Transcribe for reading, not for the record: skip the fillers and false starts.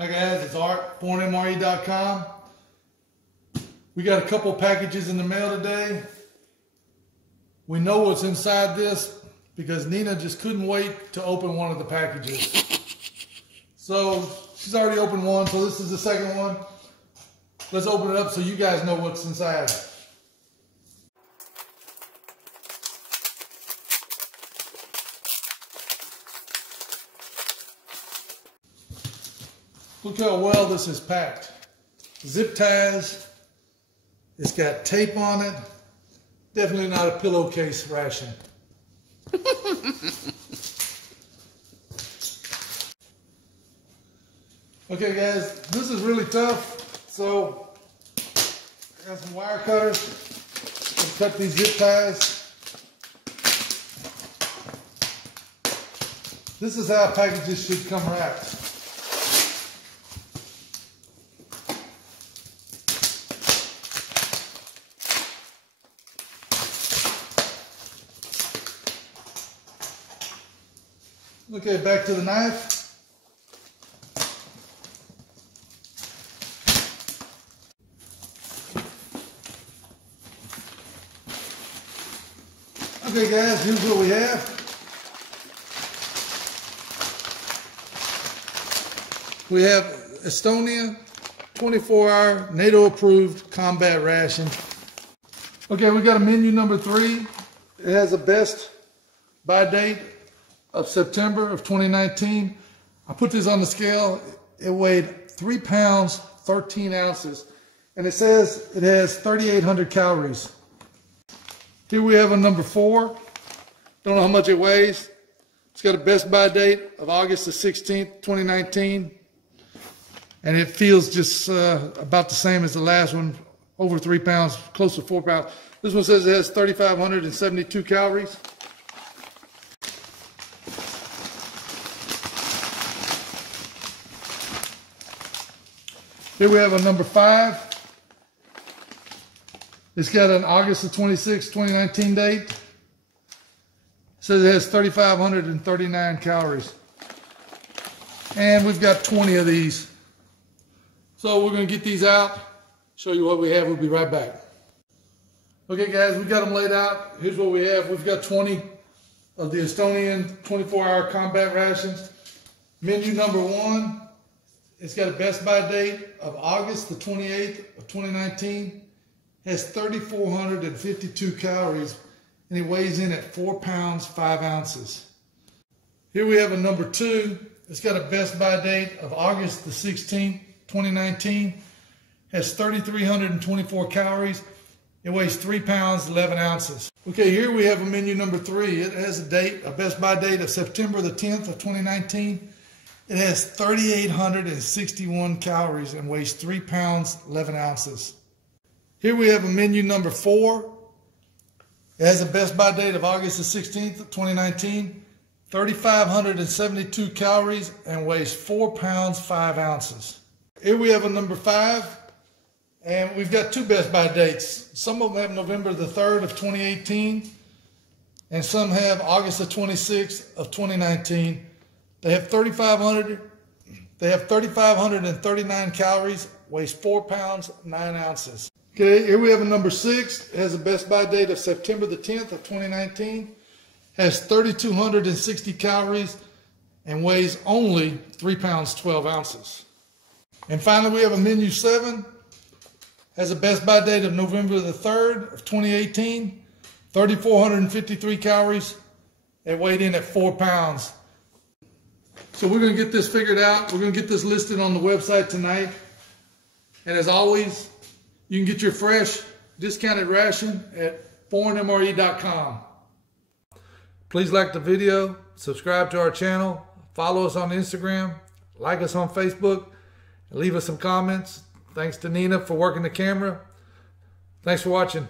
Hi guys, it's Art, ForeignMRE.com. We got a couple packages in the mail today. We know what's inside this because Nina just couldn't wait to open one of the packages. So she's already opened one, so this is the second one. Let's open it up so you guys know what's inside. Look how well this is packed. Zip ties. It's got tape on it. Definitely not a pillowcase ration. Okay guys, this is really tough. So I got some wire cutters to cut these zip ties. This is how packages should come wrapped. Okay, back to the knife. Okay guys, here's what we have. We have Estonian 24-hour NATO approved combat ration. Okay, we got a menu number 3. It has a best by date of September of 2019. I put this on the scale. It weighed 3 pounds, 13 ounces. And it says it has 3,800 calories. Here we have a number 4. Don't know how much it weighs. It's got a best by date of August the 16th, 2019. And it feels just about the same as the last one, over 3 pounds, close to 4 pounds. This one says it has 3,572 calories. Here we have a number 5. It's got an August the 26th, 2019 date. It says it has 3,539 calories. And we've got 20 of these. So we're going to get these out, show you what we have. We'll be right back. Okay guys, we got them laid out. Here's what we have. We've got 20 of the Estonian 24-hour combat rations. Menu number 1. It's got a best by date of August the 28th of 2019. Has 3,452 calories and it weighs in at 4 pounds, 5 ounces. Here we have a number 2. It's got a best by date of August the 16th, 2019. Has 3,324 calories. It weighs 3 pounds, 11 ounces. Okay, here we have a menu number 3. It has a best by date of September the 10th of 2019. It has 3,861 calories and weighs 3 pounds, 11 ounces. Here we have a menu number 4. It has a best by date of August the 16th, 2019. 3,572 calories and weighs 4 pounds, 5 ounces. Here we have a number 5. And we've got 2 best by dates. Some of them have November the 3rd of 2018. And some have August the 26th of 2019. They have 3,539 calories, weighs 4 pounds, 9 ounces. Okay, here we have a number 6. It has a best by date of September the 10th of 2019. Has 3,260 calories and weighs only 3 pounds, 12 ounces. And finally, we have a menu 7. Has a best by date of November the 3rd of 2018. 3,453 calories and weighed in at 4 pounds. So we're going to get this figured out. We're going to get this listed on the website tonight. And as always, you can get your fresh discounted ration at ForeignMRE.com. Please like the video, subscribe to our channel, follow us on Instagram, like us on Facebook, and leave us some comments. Thanks to Nina for working the camera. Thanks for watching.